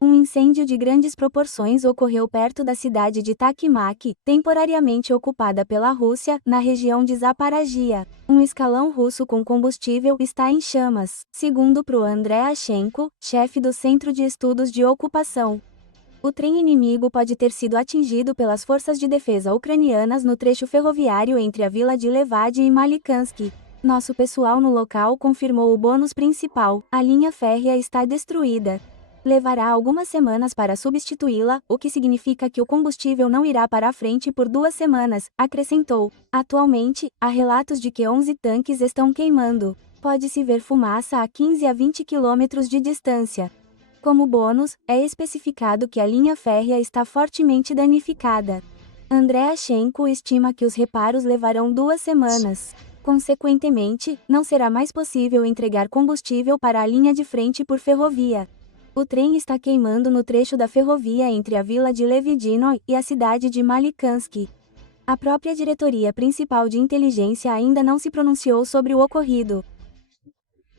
Um incêndio de grandes proporções ocorreu perto da cidade de Takmak, temporariamente ocupada pela Rússia, na região de Zaporizhia. Um escalão russo com combustível está em chamas, segundo pro Andrei Ashenko, chefe do Centro de Estudos de Ocupação. O trem inimigo pode ter sido atingido pelas forças de defesa ucranianas no trecho ferroviário entre a vila de Levad e Malikansk. Nosso pessoal no local confirmou o bônus principal: a linha férrea está destruída. Levará algumas semanas para substituí-la, o que significa que o combustível não irá para a frente por 2 semanas, acrescentou. Atualmente, há relatos de que 11 tanques estão queimando. Pode-se ver fumaça a 15 a 20 quilômetros de distância. Como bônus, é especificado que a linha férrea está fortemente danificada. Andrei Ashenko estima que os reparos levarão 2 semanas. Consequentemente, não será mais possível entregar combustível para a linha de frente por ferrovia. O trem está queimando no trecho da ferrovia entre a vila de Levidino e a cidade de Malikansk. A própria diretoria principal de inteligência ainda não se pronunciou sobre o ocorrido.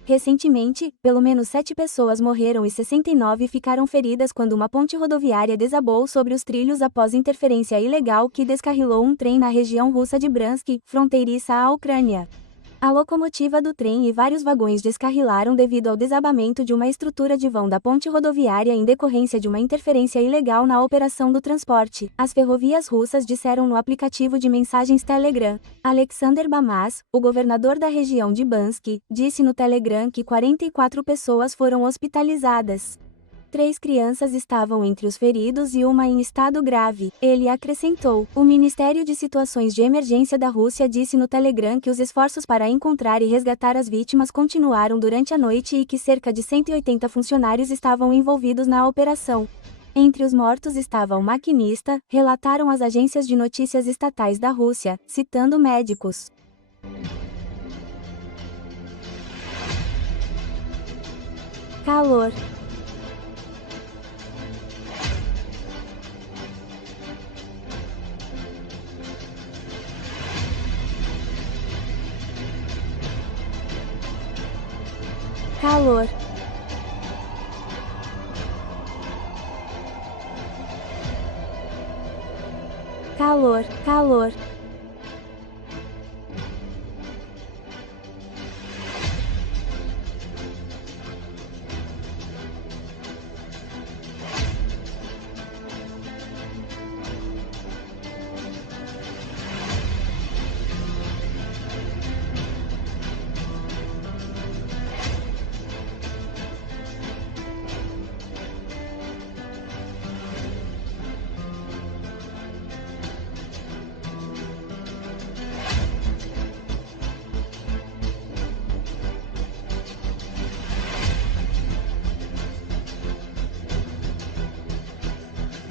Recentemente, pelo menos 7 pessoas morreram e 69 ficaram feridas quando uma ponte rodoviária desabou sobre os trilhos após interferência ilegal que descarrilou um trem na região russa de Bransk, fronteiriça à Ucrânia. A locomotiva do trem e vários vagões descarrilaram devido ao desabamento de uma estrutura de vão da ponte rodoviária em decorrência de uma interferência ilegal na operação do transporte, as ferrovias russas disseram no aplicativo de mensagens Telegram. Alexander Bamas, o governador da região de Bansk, disse no Telegram que 44 pessoas foram hospitalizadas. 3 crianças estavam entre os feridos e uma em estado grave. Ele acrescentou. O Ministério de Situações de Emergência da Rússia disse no Telegram que os esforços para encontrar e resgatar as vítimas continuaram durante a noite e que cerca de 180 funcionários estavam envolvidos na operação. Entre os mortos estava o maquinista, relataram as agências de notícias estatais da Rússia, citando médicos. Calor. Calor. Calor, calor.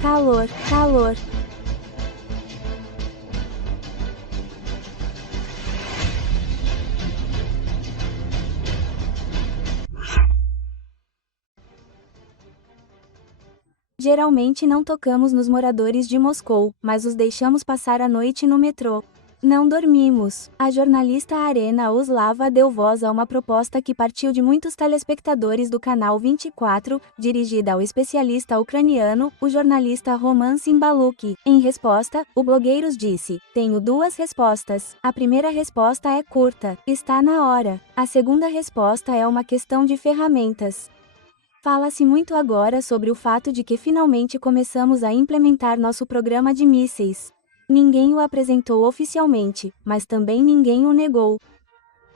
Calor, calor. Geralmente não tocamos nos moradores de Moscou, mas os deixamos passar a noite no metrô. Não dormimos. A jornalista Arena Uslava deu voz a uma proposta que partiu de muitos telespectadores do canal 24, dirigida ao especialista ucraniano, o jornalista Roman Simbaluk. Em resposta, o blogueiros disse: "Tenho 2 respostas. A primeira resposta é curta, está na hora. A segunda resposta é uma questão de ferramentas." Fala-se muito agora sobre o fato de que finalmente começamos a implementar nosso programa de mísseis. Ninguém o apresentou oficialmente, mas também ninguém o negou.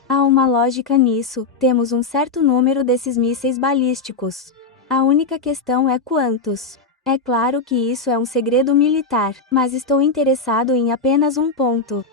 Há uma lógica nisso, temos um certo número desses mísseis balísticos. A única questão é quantos. É claro que isso é um segredo militar, mas estou interessado em apenas um ponto.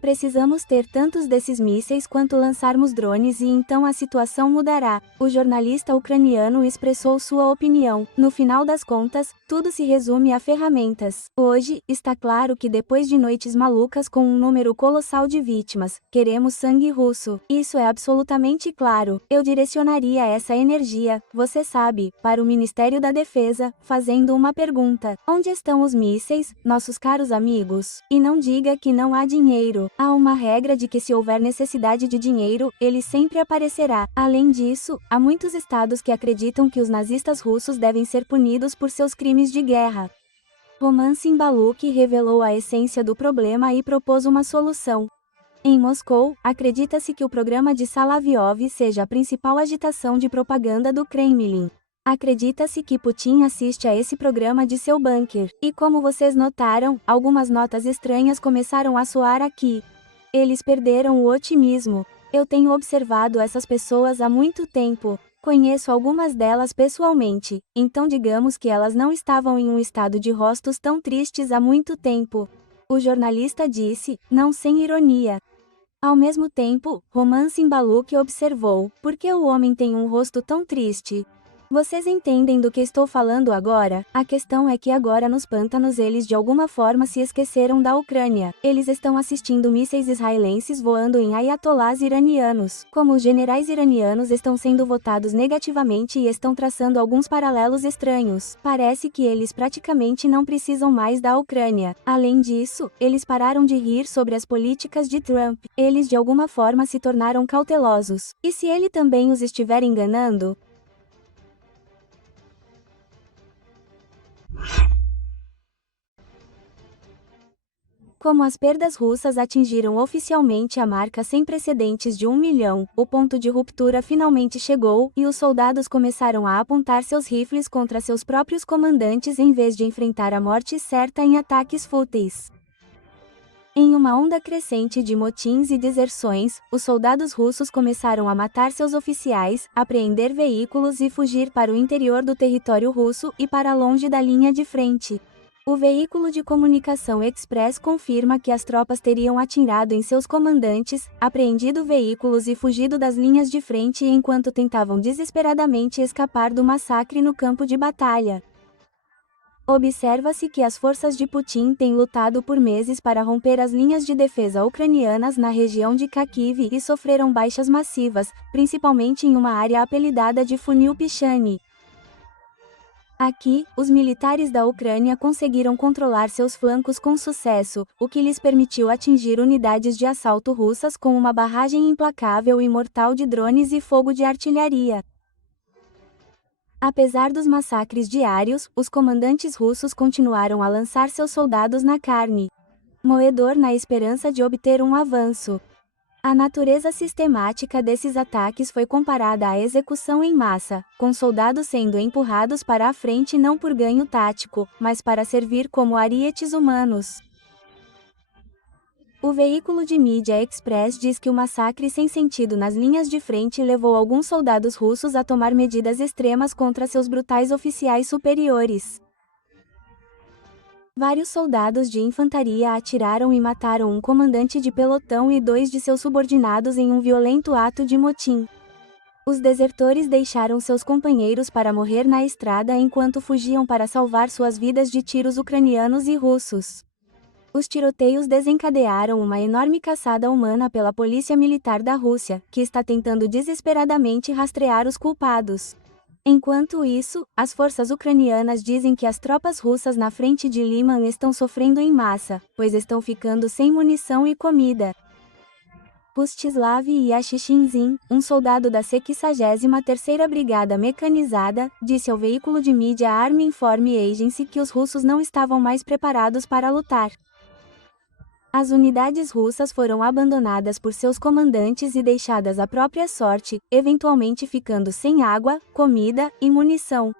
Precisamos ter tantos desses mísseis quanto lançarmos drones e então a situação mudará. O jornalista ucraniano expressou sua opinião. No final das contas, tudo se resume a ferramentas. Hoje, está claro que depois de noites malucas com um número colossal de vítimas, queremos sangue russo. Isso é absolutamente claro. Eu direcionaria essa energia, você sabe, para o Ministério da Defesa, fazendo uma pergunta. Onde estão os mísseis, nossos caros amigos? E não diga que não há dinheiro. dinheiro. Há uma regra de que se houver necessidade de dinheiro, ele sempre aparecerá. Além disso, há muitos estados que acreditam que os nazistas russos devem ser punidos por seus crimes de guerra. Roman Cymbaluk revelou a essência do problema e propôs uma solução. Em Moscou, acredita-se que o programa de Solovyov seja a principal agitação de propaganda do Kremlin. Acredita-se que Putin assiste a esse programa de seu bunker. E como vocês notaram, algumas notas estranhas começaram a soar aqui. Eles perderam o otimismo. Eu tenho observado essas pessoas há muito tempo. Conheço algumas delas pessoalmente, então digamos que elas não estavam em um estado de rostos tão tristes há muito tempo. O jornalista disse, não sem ironia. Ao mesmo tempo, Roman Cymbaluk observou, por que o homem tem um rosto tão triste? Vocês entendem do que estou falando agora? A questão é que agora nos pântanos eles de alguma forma se esqueceram da Ucrânia. Eles estão assistindo mísseis israelenses voando em ayatolás iranianos. Como os generais iranianos estão sendo votados negativamente e estão traçando alguns paralelos estranhos, parece que eles praticamente não precisam mais da Ucrânia. Além disso, eles pararam de rir sobre as políticas de Trump. Eles de alguma forma se tornaram cautelosos. E se ele também os estiver enganando? Como as perdas russas atingiram oficialmente a marca sem precedentes de 1 milhão, o ponto de ruptura finalmente chegou, e os soldados começaram a apontar seus rifles contra seus próprios comandantes em vez de enfrentar a morte certa em ataques fúteis. Em uma onda crescente de motins e deserções, os soldados russos começaram a matar seus oficiais, apreender veículos e fugir para o interior do território russo e para longe da linha de frente. O veículo de comunicação Express confirma que as tropas teriam atirado em seus comandantes, apreendido veículos e fugido das linhas de frente enquanto tentavam desesperadamente escapar do massacre no campo de batalha. Observa-se que as forças de Putin têm lutado por meses para romper as linhas de defesa ucranianas na região de Kharkiv e sofreram baixas massivas, principalmente em uma área apelidada de Funil Pichani. Aqui, os militares da Ucrânia conseguiram controlar seus flancos com sucesso, o que lhes permitiu atingir unidades de assalto russas com uma barragem implacável e mortal de drones e fogo de artilharia. Apesar dos massacres diários, os comandantes russos continuaram a lançar seus soldados na carne moedor na esperança de obter um avanço. A natureza sistemática desses ataques foi comparada à execução em massa, com soldados sendo empurrados para a frente não por ganho tático, mas para servir como arietes humanos. O veículo de mídia Express diz que o massacre sem sentido nas linhas de frente levou alguns soldados russos a tomar medidas extremas contra seus brutais oficiais superiores. Vários soldados de infantaria atiraram e mataram um comandante de pelotão e 2 de seus subordinados em um violento ato de motim. Os desertores deixaram seus companheiros para morrer na estrada enquanto fugiam para salvar suas vidas de tiros ucranianos e russos. Os tiroteios desencadearam uma enorme caçada humana pela polícia militar da Rússia, que está tentando desesperadamente rastrear os culpados. Enquanto isso, as forças ucranianas dizem que as tropas russas na frente de Liman estão sofrendo em massa, pois estão ficando sem munição e comida. Pustislav Yashichinzin, um soldado da 63ª Brigada Mecanizada, disse ao veículo de mídia Army Inform Agency que os russos não estavam mais preparados para lutar. As unidades russas foram abandonadas por seus comandantes e deixadas à própria sorte, eventualmente ficando sem água, comida e munição.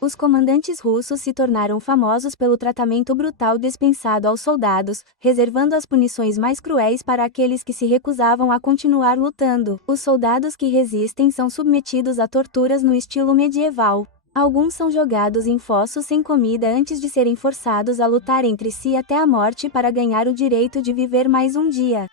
Os comandantes russos se tornaram famosos pelo tratamento brutal dispensado aos soldados, reservando as punições mais cruéis para aqueles que se recusavam a continuar lutando. Os soldados que resistem são submetidos a torturas no estilo medieval. Alguns são jogados em fossos sem comida antes de serem forçados a lutar entre si até a morte para ganhar o direito de viver mais um dia.